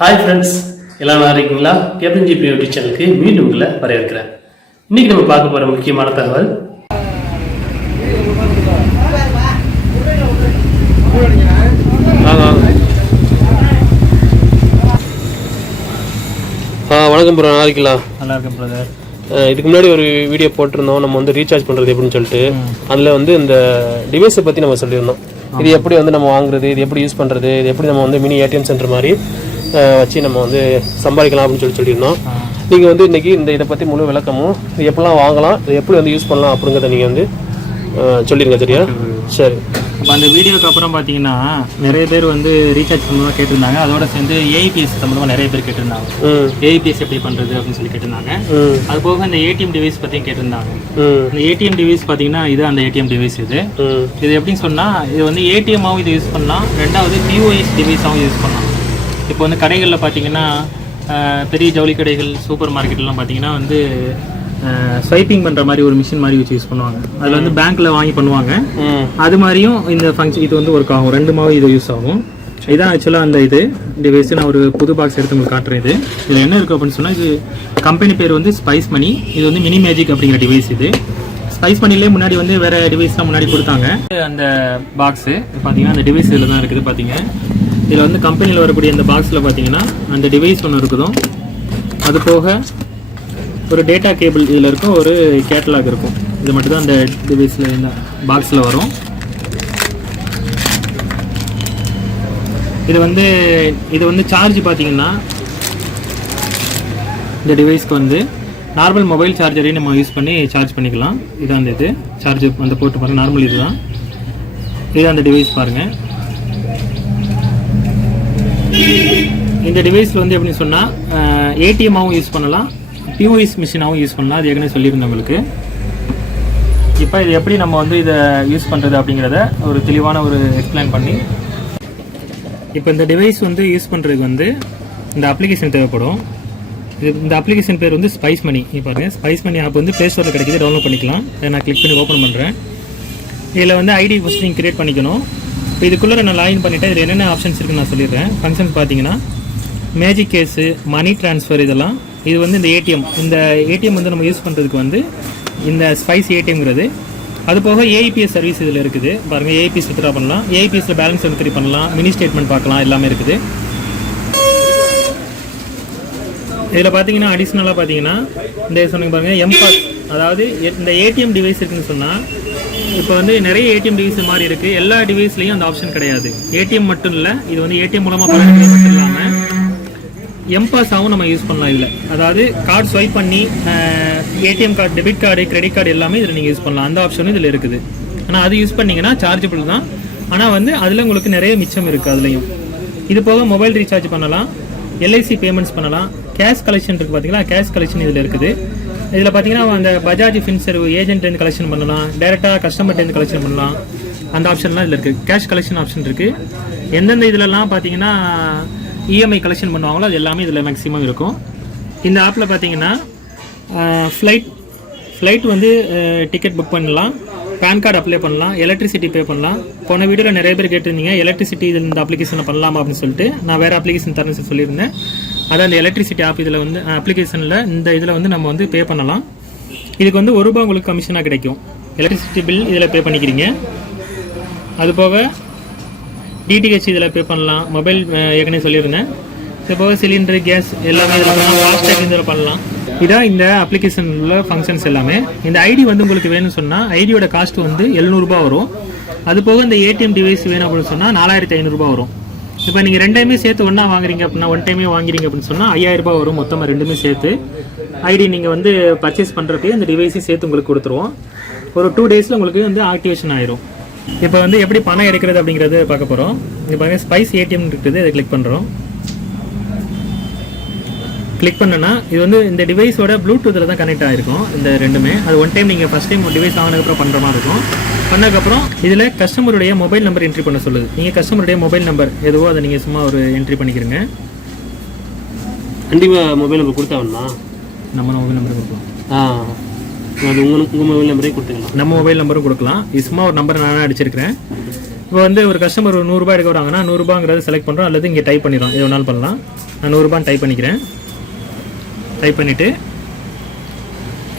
Hi friends, எல்லாம் நல்லா இருக்கீங்களா? கேப்டன் ஜிபி யூடியூப் சேனலுக்கு மீண்டும் உங்களை வரவேற்கிறேன். இன்னைக்கு நம்ம பார்க்க போகிற முக்கியமான தகவல், வணக்கம் ப்ரோ, நல்லா இருக்கீங்களா? நல்லா இருக்கேன் பிரதர். இதுக்கு முன்னாடி ஒரு வீடியோ போட்டிருந்தோம், நம்ம வந்து ரீசார்ஜ் பண்ணுறது எப்படின்னு சொல்லிட்டு. அதில் வந்து இந்த டிவைஸை பற்றி நம்ம சொல்லியிருந்தோம். இது எப்படி வந்து நம்ம வாங்குறது, இது எப்படி யூஸ் பண்ணுறது, இது எப்படி நம்ம வந்து மினி ஏடிஎம் சென்டர் மாதிரி வச்சு நம்ம வந்து சம்பாதிக்கலாம் அப்படின்னு சொல்லியிருந்தோம். நீங்கள் வந்து இன்றைக்கி இதை பற்றி முழு விளக்கமும், இது எப்படிலாம் வாங்கலாம், இது எப்படி வந்து யூஸ் பண்ணலாம் அப்படிங்கிறத நீங்கள் வந்து சொல்லிடுங்க. சரியா? சரி. இப்போ அந்த வீடியோக்கு அப்புறம் பார்த்தீங்கன்னா நிறைய பேர் வந்து ரீசார்ஜ் சம்மந்தமாக கேட்டிருந்தாங்க. அதோட சேர்ந்து ஏஐபிஎஸ் சம்மந்தமாக நிறைய பேர் கேட்டிருந்தாங்க. ஏஐபிஎஸ் எப்படி பண்ணுறது அப்படின்னு சொல்லி கேட்டிருந்தாங்க. அது போக இந்த ஏடிஎம் டிவைஸ் பற்றியும் கேட்டிருந்தாங்க. இந்த ஏடிஎம் டிவைஸ் பார்த்தீங்கன்னா இது அந்த ஏடிஎம் டிவைஸ் இது எப்படின்னு சொன்னால், இது வந்து ஏடிஎம்மாகவும் இது யூஸ் பண்ணலாம், ரெண்டாவது பிஓஎஸ் டிவைஸாகவும் யூஸ் பண்ணலாம். இப்போ வந்து கடைகளில் பார்த்தீங்கன்னா பெரிய ஜவுளி கடைகள், சூப்பர் மார்க்கெட்லாம் பார்த்தீங்கன்னா வந்து ஸ்வைப்பிங் பண்ணுற மாதிரி ஒரு மிஷின் மாதிரி வச்சு யூஸ் பண்ணுவாங்க. அதில் வந்து பேங்க்கில் வாங்கி பண்ணுவாங்க. அது மாதிரியும் இந்த ஃபங்க்ஷன் இது வந்து ஒர்க் ஆகும். ரெண்டுமாவும் இது யூஸ் ஆகும். இதுதான் ஆக்சுவலாக அந்த இது டிவைஸ். நான் ஒரு புது பாக்ஸ் எடுத்து உங்களுக்கு காட்டுறேன். இதில் என்ன இருக்குது அப்படின்னு சொன்னால், இது கம்பெனி பேர் வந்து ஸ்பைஸ் மணி. இது வந்து மினி மேஜிக் அப்படிங்கிற டிவைஸ். இது ஸ்பைஸ் மணிலே முன்னாடி வந்து வேறு டிவைஸ்லாம் முன்னாடி கொடுத்தாங்க. அந்த பாக்ஸு பார்த்தீங்கன்னா அந்த டிவைஸ் இதில் தான் இருக்குது. பார்த்தீங்க, இதில் வந்து கம்பெனியில் வரக்கூடிய அந்த பாக்ஸில் பார்த்தீங்கன்னா அந்த டிவைஸ் ஒன்று இருக்குதும், அது போக ஒரு டேட்டா கேபிள் இதில் இருக்கும், ஒரு கேட்டலாக் இருக்கும். இது மட்டும் தான் அந்த டிவைஸில் இந்த பாக்ஸில் வரும். இது வந்து சார்ஜ் பார்த்தீங்கன்னா இந்த டிவைஸ்க்கு வந்து நார்மல் மொபைல் சார்ஜரையும் நம்ம யூஸ் பண்ணி சார்ஜ் பண்ணிக்கலாம். இதான் அந்த இது சார்ஜ் அந்த போட்டு பாருங்கள். நார்மல் இதுதான். இது அந்த டிவைஸ் பாருங்கள். இந்த டிவைஸில் வந்து எப்படின்னு சொன்னால் ஏடிஎம்மாகவும் யூஸ் பண்ணலாம், பிஓஎஸ் மிஷினாகவும் யூஸ் பண்ணலாம். அது ஏற்கனவே சொல்லியிருந்தேன் உங்களுக்கு. இப்போ இது எப்படி நம்ம வந்து இதை யூஸ் பண்ணுறது அப்படிங்கிறத ஒரு தெளிவான ஒரு எக்ஸ்பிளைன் பண்ணி, இப்போ இந்த டிவைஸ் வந்து யூஸ் பண்ணுறதுக்கு வந்து இந்த அப்ளிகேஷன் தேவைப்படும். இந்த அப்ளிகேஷன் பேர் வந்து ஸ்பைஸ் மணி. பாருங்கள், ஸ்பைஸ் மணி ஆப் வந்து ப்ளே ஸ்டோரில் கிடைக்கிது, டவுன்லோட் பண்ணிக்கலாம். இதை நான் கிளிக் பண்ணி ஓப்பன் பண்ணுறேன். இதில் வந்து ஐடி ஃபஸ்ட் நீங்கள் கிரியேட் பண்ணிக்கணும். இப்போ இதுக்குள்ளே நான் லாகின் பண்ணிவிட்டேன். இதில் என்னென்ன ஆப்ஷன்ஸ் இருக்குன்னு நான் சொல்லிடுறேன். ஃபங்க்ஷன்ஸ் பார்த்தீங்கன்னா மேஜிக் கேஸு, மணி ட்ரான்ஸ்ஃபர், இதெல்லாம். இது வந்து இந்த ஏடிஎம் வந்து நம்ம யூஸ் பண்ணுறதுக்கு வந்து இந்த ஸ்பைஸ் ஏடிஎம்ங்கிறது. அது போக ஏஐபிஎஸ் சர்வீஸ் இதில் இருக்குது. பாருங்கள், ஏஐபிஎஸ் வித்ட்ரா பண்ணலாம், ஏஐபிஎஸ்ல பேலன்ஸ் என்ட்ரி பண்ணலாம், மினி ஸ்டேட்மெண்ட் பார்க்கலாம், எல்லாமே இருக்குது. இதில் பார்த்தீங்கன்னா அடிஷ்னலாக பார்த்தீங்கன்னா இந்த சொன்னீங்க பாருங்கள், எம்பாஸ், அதாவது இந்த ஏடிஎம் டிவைஸ் இருக்குதுன்னு சொன்னால், இப்போ வந்து நிறைய ஏடிஎம் டிவைஸ் மாதிரி இருக்குது. எல்லா டிவைஸ்லையும் அந்த ஆப்ஷன் கிடையாது. ஏடிஎம் மட்டும் இல்லை, இது வந்து ஏடிஎம் மூலமாக பண்ணுறது மட்டும் இல்லாமல் எம்பாஸாகவும் நம்ம யூஸ் பண்ணலாம் இதில். அதாவது கார்டு ஸ்வைப் பண்ணி ATM card, debit card, credit card எல்லாமே இதில் நீங்கள் யூஸ் பண்ணலாம். அந்த ஆப்ஷனும் இதில் இருக்குது. ஆனால் அது யூஸ் பண்ணிங்கன்னா சார்ஜபிள் தான். ஆனால் வந்து அதில் உங்களுக்கு நிறைய மிச்சம் இருக்குது அதுலேயும். இது போக மொபைல் ரீசார்ஜ் பண்ணலாம், எல்ஐசி பேமெண்ட்ஸ் பண்ணலாம், கேஷ் கலெக்ஷன் இருக்குது. பார்த்தீங்களா, கேஷ் கலெக்ஷன் இதில் இருக்குது. இதில் பார்த்தீங்கன்னா அந்த பஜாஜ் ஃபின்சர்வ் ஏஜென்ட்லேருந்து கலெக்ஷன் பண்ணலாம், டேரெக்டாக கஸ்டமர்லேருந்து கலெக்ஷன் பண்ணலாம். அந்த ஆப்ஷன்லாம் இதில் இருக்குது. கேஷ் கலெக்ஷன் ஆப்ஷன் இருக்குது. எந்தெந்த இதிலலாம் பார்த்தீங்கன்னா இஎம்ஐ கலெக்ஷன் பண்ணுவாங்களோ அது எல்லாமே இதில் மேக்ஸிமம் இருக்கும். இந்த ஆப்பில் பார்த்தீங்கன்னா ஃப்ளைட் வந்து டிக்கெட் புக் பண்ணலாம், பேன் கார்டு அப்ளை பண்ணலாம், எலக்ட்ரிசிட்டி பே பண்ணலாம். போன வீடியோவில் நிறைய பேர் கேட்டிருந்தீங்க எலக்ட்ரிசிட்டி இதில் இந்த அப்ளிகேஷனில் பண்ணலாமா அப்படின்னு சொல்லிட்டு. நான் வேறு அப்ளிகேஷன் தரேன்னு சொல்லியிருந்தேன். அதான் அந்த எலக்ட்ரிசிட்டி ஆப் இதில் வந்து அப்ளிகேஷனில் இந்த இதில் வந்து நம்ம வந்து பே பண்ணலாம். இதுக்கு வந்து ₹1 உங்களுக்கு கமிஷனாக கிடைக்கும். எலக்ட்ரிசிட்டி பில் இதில் பே பண்ணிக்கிறீங்க. அதுபோக டிடிஹெச் இதில் பே பண்ணலாம், மொபைல் ஏற்கனவே சொல்லியிருந்தேன். இது போக சிலிண்டரு, கேஸ் எல்லாமே இதில் பண்ணலாம், ஃபாஸ்டேக் இதில் பண்ணலாம். இதான் இந்த அப்ளிகேஷனில் உள்ள ஃபங்க்ஷன்ஸ் எல்லாமே. இந்த ஐடி வந்து உங்களுக்கு வேணும்னு சொன்னால் ஐடியோட காஸ்ட் வந்து ₹700 வரும். அது போக இந்த ஏடிஎம் டிவைஸ் வேணும் அப்படின்னு சொன்னால் ₹4500 வரும். இப்போ நீங்கள் ரெண்டையுமே சேர்த்து ஒன்றா வாங்குறீங்க அப்படின்னா, ஒன் டைமே வாங்குறீங்க அப்படின்னு சொன்னால் ₹5000 வரும். மொத்தமாக ரெண்டுமே சேர்த்து ஐடி நீங்கள் வந்து பர்ச்சேஸ் பண்ணுறப்பே இந்த டிவைஸையும் சேர்த்து உங்களுக்கு கொடுத்துருவோம். ஒரு 2 டேஸில் உங்களுக்கு வந்து ஆக்டிவேஷன் ஆயிரும். இப்போ வந்து எப்படி பணம் எடுக்கிறது அப்படிங்கிறது பார்க்க போகிறோம். இங்கே பாருங்கள், ஸ்பைஸ் ஏடிஎம் இருக்குது. இதை கிளிக் பண்ணுறோம். கிளிக் பண்ணனா இது வந்து இந்த டிவைஸோட ப்ளூடூத்தில் தான் கனெக்ட் ஆகிருக்கும். இந்த ரெண்டுமே அது ஒன் டைம் நீங்கள் ஃபஸ்ட் டைம் டிவைஸ் ஆனதுக்கப்புறம் பண்ணுற மாதிரி இருக்கும். பண்ணதுக்கப்புறம் இதில் கஸ்டமருடைய மொபைல் நம்பர் என்ட்ரி பண்ண சொல்லுது. நீங்கள் கஸ்டமருடைய மொபைல் நம்பர் எதுவோ அதை நீங்கள் சும்மா ஒரு என்ட்ரி பண்ணிக்கிறீங்க. கண்டிப்பாக மொபைல் நம்பர் கொடுத்தாவண்ணா, நம்ம மொபைல் நம்பர் கொடுக்கலாம். அது உங்கள் மொபைல் நம்பரே கொடுத்துக்கலாம், நம்ம மொபைல் நம்பரும் கொடுக்கலாம். இது சும்மா ஒரு நம்பர் நானே அடிச்சிருக்கிறேன். இப்போ வந்து ஒரு கஸ்டமர் ஒரு 100 ரூபாய் எடுக்க வராங்கன்னா 100 ரூபாங்கிறத செலக்ட் பண்ணுறோம், அல்லது இங்கே டைப் பண்ணிடுறோம். எது வேணாலும் பண்ணலாம். நான் 100 ரூபான்னு டைப் பண்ணிக்கிறேன். டைப் பண்ணிவிட்டு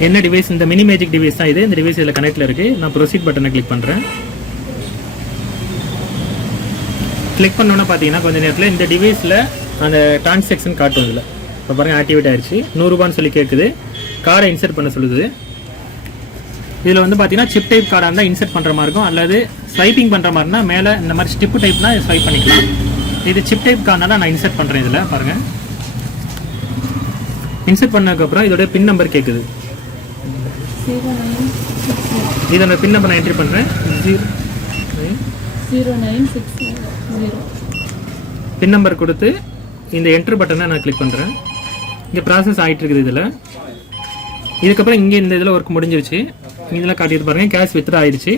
என்ன டிவைஸ், இந்த மினி மேஜிக் டிவைஸ் தான் இது. இந்த டிவைஸ் இதில் கனெக்டில் இருக்குது. நான் ப்ரொசீட் பட்டனை கிளிக் பண்ணுறேன். கிளிக் பண்ணோன்னே பார்த்தீங்கன்னா கொஞ்சம் நேரத்தில் இந்த டிவைஸில் அந்த டிரான்சாக்ஷன் காட்டும். இதில் இப்போ பாருங்கள் ஆக்டிவேட் ஆயிடுச்சு. 100 ரூபான்னு சொல்லி கேட்குது. கார்டை இன்சர்ட் பண்ண சொல்லுது. இதில் வந்து பார்த்தீங்கன்னா சிப் டைப் கார்டாக இருந்தால் இன்சர்ட் பண்ணுற மாதிரி இருக்கும், அல்லது ஸ்வைப்பிங் பண்ணுற மாதிரினா மேலே இந்த மாதிரி ஸ்டிப்பு டைப்னா ஸ்வைப் பண்ணிக்கலாம். இது சிப் டைப் கார்டுனா நான் இன்சர்ட் பண்ணுறேன். இதில் பாருங்கள் இன்சர்ட் பண்ணதுக்கப்புறம் இதோட பின் நம்பர் கேட்குது. இதோட பின் நம்பர் நான் என்ட்ரி பண்ணுறேன். 0960. பின் நம்பர் கொடுத்து இந்த என்ட்ரு பட்டனை நான் கிளிக் பண்ணுறேன். இங்கே ப்ராசஸ் ஆகிட்டு இருக்குது. இதில் இதுக்கப்புறம் இங்கே இந்த இதில் ஒர்க் முடிஞ்சிருச்சு. இதில் காட்டிட்டு பாருங்கள் கேஷ் வித்ட்ரா ஆயிடுச்சு.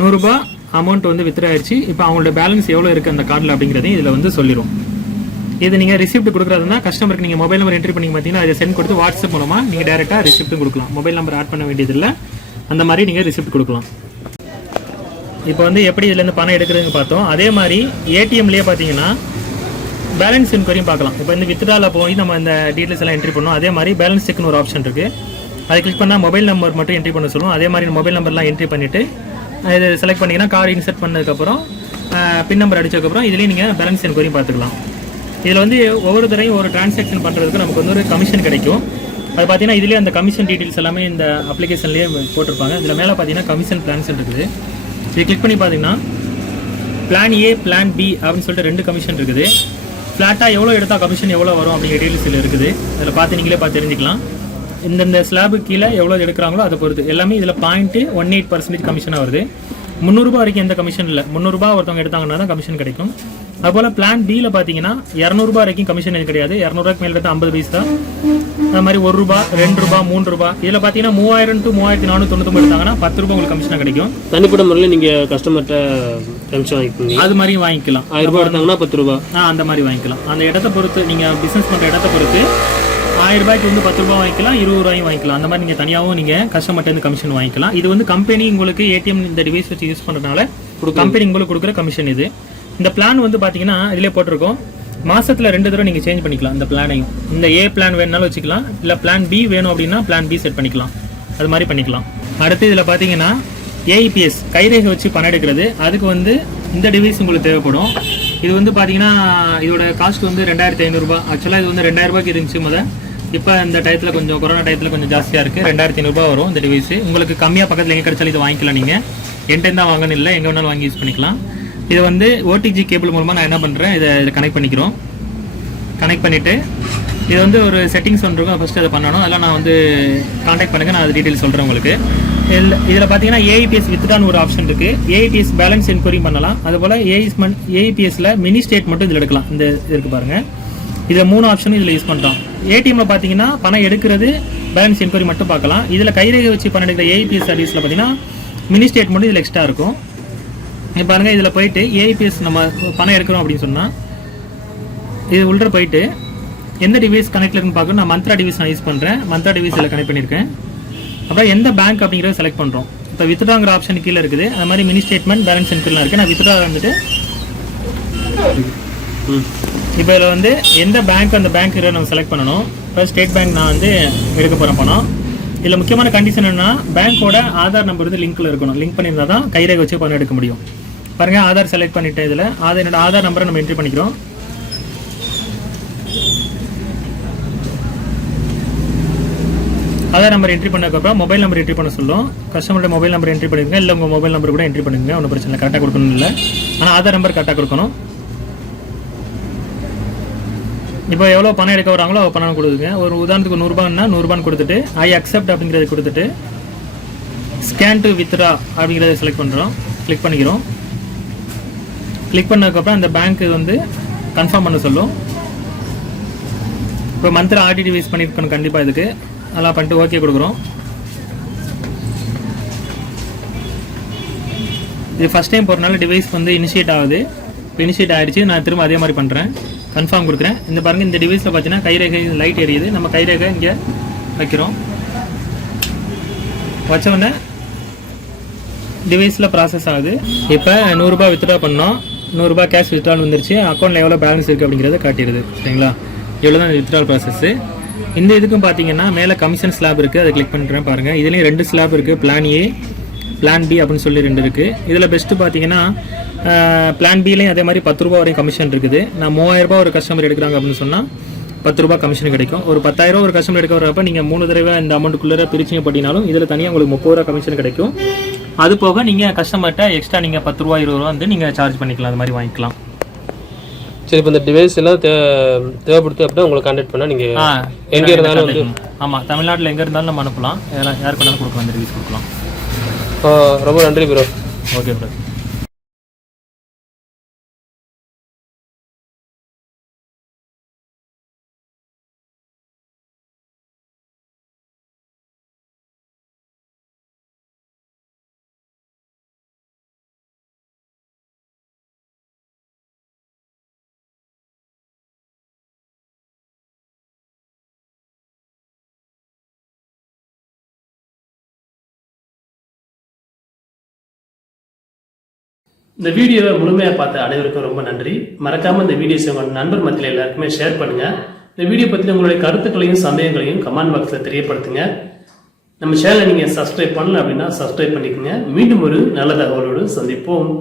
100 ரூபாய் அமௌண்ட் வந்து வித்ட்ரா ஆயிடுச்சு. இப்போ அவங்களோட பேலன்ஸ் எவ்வளோ இருக்குது அந்த கார்டில் அப்படிங்கிறதையும் இதில் வந்து சொல்லிடும். இது நீங்கள் ரிசிப்ட் கொடுக்குறதுனா கஸ்டமருக்கு நீங்கள் மொபைல் நம்பர் என்ட்ரி பண்ணி பார்த்தீங்கன்னா அதை சென்ட் கொடுத்து வாட்ஸ்அப் மூலமாக நீங்கள் டேரெக்டாக ரிசிப்ட்டும் கொடுக்கலாம். மொபைல் நம்பர் ஆட் பண்ண வேண்டியதில்லை. அந்த மாதிரி நீங்கள் ரிசிப்ட் கொடுக்கலாம். இப்போ வந்து எப்படி இதுலேருந்து பணம் எடுக்கிறதுன்னு பார்த்தோம். அதே மாதிரி ஏடிஎம்லேயே பார்த்தீங்கன்னா பேலன்ஸ் என்கொயரியும் பார்க்கலாம். இப்போ இந்த வித்ட்ராவில் போய் நம்ம இந்த டீட்டெயில்ஸ் எல்லாம் என்ட்ரி பண்ணோம். அதே மாதிரி பேலன்ஸ் செக்னு ஒரு ஆப்ஷன் இருக்குது. அதை கிளிக் பண்ணால் மொபைல் நம்பர் மட்டும் என்ட்ரி பண்ண சொல்லுவோம். அதே மாதிரி மொபைல் நம்பர்லாம் என்ட்ரி பண்ணிவிட்டு இது செலக்ட் பண்ணிங்கன்னா கார்டு இன்சர்ட் பண்ணதுக்கப்புறம் பின் நம்பர் அடிச்சதுக்கப்புறம் இதுலேயும் நீங்கள் பேலன்ஸ் என்கொயரியும் பார்த்துக்கலாம். இதில் வந்து ஒவ்வொரு தரையும் ஒரு டிரான்சாக்ஷன் பண்ணுறதுக்கு நமக்கு வந்து ஒரு கமிஷன் கிடைக்கும். அது பார்த்தீங்கன்னா இதுலேயே அந்த கமிஷன் டீட்டெயில்ஸ் எல்லாமே இந்த அப்ளிகேஷன்லேயே போட்டிருப்பாங்க. இதில் மேலே பார்த்தீங்கன்னா கமிஷன் பிளான்ஸ் இருக்குது. இது கிளிக் பண்ணி பார்த்தீங்கன்னா பிளான் ஏ பிளான் பி அப்படின்னு சொல்லிட்டு 2 கமிஷன் இருக்குது. ஃப்ளாட்டாக எவ்வளோ எடுத்தால் கமிஷன் எவ்வளோ வரும் அப்படிங்கிற டீட்டெயில்ஸ் இதில் இருக்குது. அதில் பார்த்து நீங்களே பார்த்து தெரிஞ்சுக்கலாம். இந்த ஸ்லாபுக்கு கீழே எவ்வளோ எடுக்கிறாங்களோ அதை பொறுத்து எல்லாமே இதில் 0.18% கமிஷனாக வருது. 300 ரூபாய் வரைக்கும் எந்த கமிஷன் இல்லை. 300 ரூபாய் ஒருத்தவங்க எடுத்தாங்கன்னா தான் கமிஷன் கிடைக்கும். அதுபோல் பிளான் பியில் பார்த்தீங்கன்னா 200 ரூபாய் வரைக்கும் கமிஷன் எதுவும் கிடையாது. 200 ரூபாய்க்கு மேலே எடுத்தால் 50 பைசா. அது மாதிரி 1 ரூபா 2 ரூபா 3 ரூபா. இதில் பார்த்தீங்கன்னா 3000 to 3499 எடுத்தாங்கன்னா 10 ரூபாய் உங்களுக்கு கமிஷனாக கிடைக்கும். தனிப்பட்ட முறையில் நீங்கள் கஸ்டமர்கிட்ட கமிஷன் வாங்கிக்கலாம். அது மாதிரி வாங்கிக்கலாம். 1000 ரூபாய் எடுத்தாங்கன்னா 10 ரூபா. அந்த மாதிரி வாங்கிக்கலாம். அந்த இடத்த பொறுத்து நீங்கள் பிஸ்னஸ் பண்ணுற இடத்த பொறுத்து 1000 ரூபாய்க்கு வந்து 10 ரூபாய் வாங்கிக்கலாம், 20 ரூபாயும் வாங்கிக்கலாம். அந்த மாதிரி நீங்கள் தனியாகவும் நீங்கள் கஸ்டமர்கிட்ட கமிஷன் வாங்கிக்கலாம். இது வந்து கம்பெனி உங்களுக்கு ஏடிஎம் இந்த டிவைஸ் வச்சு யூஸ் பண்ணுறதுனால கம்பெனி உங்களுக்கு கொடுக்குற கமிஷன் இது. இந்த பிளான் வந்து பார்த்தீங்கன்னா இதிலே போட்டிருக்கோம். மாசத்துல 2 தடவை நீங்கள் சேஞ்ச் பண்ணிக்கலாம். இந்த பிளானையும் இந்த ஏ பிளான் வேணுனாலும் வச்சுக்கலாம், இல்லை பிளான் பி வேணும் அப்படின்னா பிளான் பி செட் பண்ணிக்கலாம். அது மாதிரி பண்ணிக்கலாம். அடுத்து இதில் பார்த்தீங்கன்னா ஏஇபிஎஸ் கைரேகை வச்சு பணம் எடுக்கிறது. அதுக்கு வந்து இந்த டிவைஸ் உங்களுக்கு தேவைப்படும். இது வந்து பார்த்தீங்கன்னா இதோட காஸ்ட் வந்து 2500 ரூபாய். ஆக்சுவலாக இது வந்து 2000 ரூபாய்க்கு இருந்துச்சு இப்போ இந்த டயத்தில் கொஞ்சம் கொரோனா டயத்தில் கொஞ்சம் ஜாஸ்தியாக இருக்குது. 2500 ரூபாய் வரும் இந்த டிவைஸ். உங்களுக்கு கம்மியாக பக்கத்தில் எங்கே கிடைச்சாலும் இது வாங்கிக்கலாம். நீங்கள் என்கிட்ட தான் வாங்கணும் இல்லை, எங்கே வேணாலும் வாங்கி யூஸ் பண்ணிக்கலாம். இதை வந்து ஓடிஜி கேபிள் மூலமாக நான் என்ன பண்ணுறேன், இதை கனெக்ட் பண்ணிக்கிறோம். கனெக்ட் பண்ணிவிட்டு இது வந்து ஒரு செட்டிங்ஸ் ஒன்று இருக்கும். ஃபஸ்ட்டு அதை பண்ணணும். அதெல்லாம் நான் வந்து கான்டாக்ட் பண்ணுங்கள், நான் அது டீட்டெயில் சொல்கிறேன் உங்களுக்கு. இதில் பார்த்தீங்கன்னா ஏஇபிஎஸ் வித்ட்ரான்னு ஒரு ஆப்ஷன் இருக்குது. ஏஇபிஎஸ் பேலன்ஸ் என்கொயரி பண்ணலாம். அதுபோல் ஏஇபிஎஸ்ல மினி ஸ்டேட் மட்டும் இதில் எடுக்கலாம். இந்த இருக்குது பாருங்கள். இதில் 3 ஆப்ஷனும் இதில் யூஸ் பண்ணுறோம். ஏடிஎம்மில் பார்த்தீங்கன்னா பணம் எடுக்கிறது பேலன்ஸ் என்கொயரி மட்டும் பார்க்கலாம். இதில் கைரேகை வச்சு பணம் எடுக்கிற ஏஇபிஎஸ் சர்வீஸில் பார்த்தீங்கன்னா மினி ஸ்டேட் மட்டும் இதில் எக்ஸ்ட்ரா இருக்கும். இப்போ பாருங்கள், இதில் போயிட்டு ஏஇபிஎஸ் நம்ம பணம் எடுக்கிறோம் அப்படின்னு சொன்னால் இது உள்ள போயிட்டு எந்த டிவைஸ் கனெக்ட் இருக்குன்னு பார்க்கணும். நான் மந்த்ரா டிவைஸ் நான் யூஸ் பண்ணுறேன். மந்த்ரா டிவைஸ் இதில் கனெக்ட் பண்ணியிருக்கேன். அப்புறம் எந்த பேங்க் அப்படிங்கிறத செலக்ட் பண்ணுறோம். இப்போ வித்ட்ராங்கிற ஆப்ஷன் கீழே இருக்குது. அது மாதிரி மினி ஸ்டேட்மெண்ட் பேலன்ஸ் என்கொயரிலாம் இருக்குது. நான் வித்ட்ரா வந்துட்டு இப்போ இதில் வந்து எந்த பேங்க் அந்த பேங்க் நம்ம செலக்ட் பண்ணணும். இப்போ ஸ்டேட் பேங்க் நான் வந்து எடுக்க போகிறேன் பணம். இதில் முக்கியமான கண்டிஷன் என்னன்னா பேங்க்கோட ஆதார் நம்பர் வந்து லிங்க்கில் இருக்கணும். லிங்க் பண்ணியிருந்தால் தான் கைரேகை வச்சு பணம் எடுக்க முடியும். பாருங்கள், ஆதார் செலக்ட் பண்ணிவிட்டு இதில் என்னோட ஆதார் நம்பரை நம்ம என்ட்ரி பண்ணிக்கிறோம். ஆதார் நம்பர் என்ட்ரி பண்ணதுக்கப்புறம் மொபைல் நம்பர் என்ட்ரி பண்ண சொல்லும். கஸ்டமரோட மொபைல் நம்பர் என்ட்ரி பண்ணிக்கோங்க, இல்லை உங்கள் மொபைல் நம்பர் கூட என்ட்ரி பண்ணிக்கோங்க. ஒன்றும் பிரச்சனை இல்லை, கரெக்டாக கொடுக்கணும் இல்லை. ஆனால் ஆதார் நம்பர் கரெக்டாக கொடுக்கணும். இப்போ எவ்வளோ பணம் எடுக்க வராங்களோ அவ்வளோ பணம் கொடுக்குங்க. ஒரு உதாரணத்துக்கு 100 ரூபான்னா 100 ரூபான்னு கொடுத்துட்டு ஐ அக்செப்ட் அப்படிங்கிறத கொடுத்துட்டு ஸ்கேன் டு வித்ட்ரா அப்படிங்கிறத செலக்ட் பண்ணுறோம். கிளிக் பண்ணிக்கிறோம். கிளிக் பண்ணதுக்கப்புறம் அந்த பேங்க் வந்து கன்ஃபார்ம் பண்ண சொல்லும். இப்போ மந்த்லி ஆர்டிடி வைஸ் பண்ணியிருக்கணும் கண்டிப்பாக. இதுக்கு அதெல்லாம் பண்ணிட்டு ஓகே கொடுக்குறோம். இது ஃபஸ்ட் டைம் போகிறனால டிவைஸ் வந்து இனிஷியேட் ஆகுது. இப்போ இனிஷியேட் ஆகிடுச்சு. நான் திரும்ப அதே மாதிரி பண்ணுறேன். கன்ஃபார்ம் கொடுக்குறேன். இந்த பாருங்கள், இந்த டிவைஸில் பார்த்தீங்கன்னா கைரேகை லைட் எரியுது. நம்ம கைரேகை இங்கே வைக்கிறோம். வச்ச உடனே டிவைஸில் ப்ராசஸ் ஆகுது. இப்போ 100 ரூபாய் வித்ட்ரா பண்ணோம், 100 ரூபாய் கேஷ் வித்ட்ரால் வந்துருச்சு. அக்கௌண்ட்டில் எவ்வளோ பேலன்ஸ் இருக்குது அப்படிங்கிறத காட்டிடுது. சரிங்களா, இவ்வளோ தான் வித்ட்ரால் ப்ராசஸ்ஸு. இந்த இதுக்கும் பார்த்தீங்கன்னா மேலே கமிஷன் ஸ்லாப் இருக்குது, அதை கிளிக் பண்ணுறேன் பாருங்கள். இதுலேயும் 2 ஸ்லாப் இருக்குது, பிளான் ஏ பிளான் பி அப்படின்னு சொல்லி 2 இருக்குது. இதில் பெஸ்ட்டு பார்த்தீங்கன்னா பிளான் பிலையும் அதே மாதிரி 10 ரூபா வரையும் கமிஷன் இருக்குது. நான் 3000 ரூபாய் ஒரு கஸ்டமர் எடுக்கிறாங்க அப்படின்னு சொன்னால் 10 ரூபாய் கமிஷன் கிடைக்கும். ஒரு 10,000 ஒரு கஸ்டமர் எடுக்க வரப்போ நீங்கள் 3 தடவை இந்த அமௌண்ட்டுக்குள்ளே பிரிச்சிங்க பண்ணினாலும் இதில் தனியாக உங்களுக்கு 30 ரூபா கமிஷன் கிடைக்கும். அது போக நீங்கள் கஸ்டமர்கிட்ட எக்ஸ்ட்ரா நீங்கள் 10 ரூபா 20 ரூபா வந்து நீங்கள் சார்ஜ் பண்ணிக்கலாம், அது மாதிரி வாங்கிக்கலாம். சரி, இப்போ இந்த டிவைஸ் எல்லாம் தேவைப்படுது அப்படின்னா உங்களை கான்டாக்ட் பண்ணால் நீங்கள் எங்கே இருந்தாலும் வந்து ஆமாம், தமிழ்நாட்டில் எங்கே இருந்தாலும் நம்ம அனுப்பலாம், யாருக்கு வேணாலும் கொடுக்கலாம், அந்த ரிலீஸ் கொடுக்கலாம். ரொம்ப நன்றி ப்ரோ. Okay bro. இந்த வீடியோவை முழுமையாக பார்த்த அனைவருக்கும் ரொம்ப நன்றி. மறக்காமல் இந்த வீடியோஸை உங்கள் நண்பர் மத்தியில் எல்லாருக்குமே ஷேர் பண்ணுங்கள். இந்த வீடியோ பற்றி உங்களுடைய கருத்துக்களையும் சந்தேகங்களையும் கமெண்ட் பாக்ஸில் தெரியப்படுத்துங்க. நம்ம சேனலை நீங்கள் சப்ஸ்கிரைப் பண்ணல அப்படின்னா சப்ஸ்கிரைப் பண்ணிக்கோங்க. மீண்டும் ஒரு நல்ல தகவலோடு சந்திப்போம்.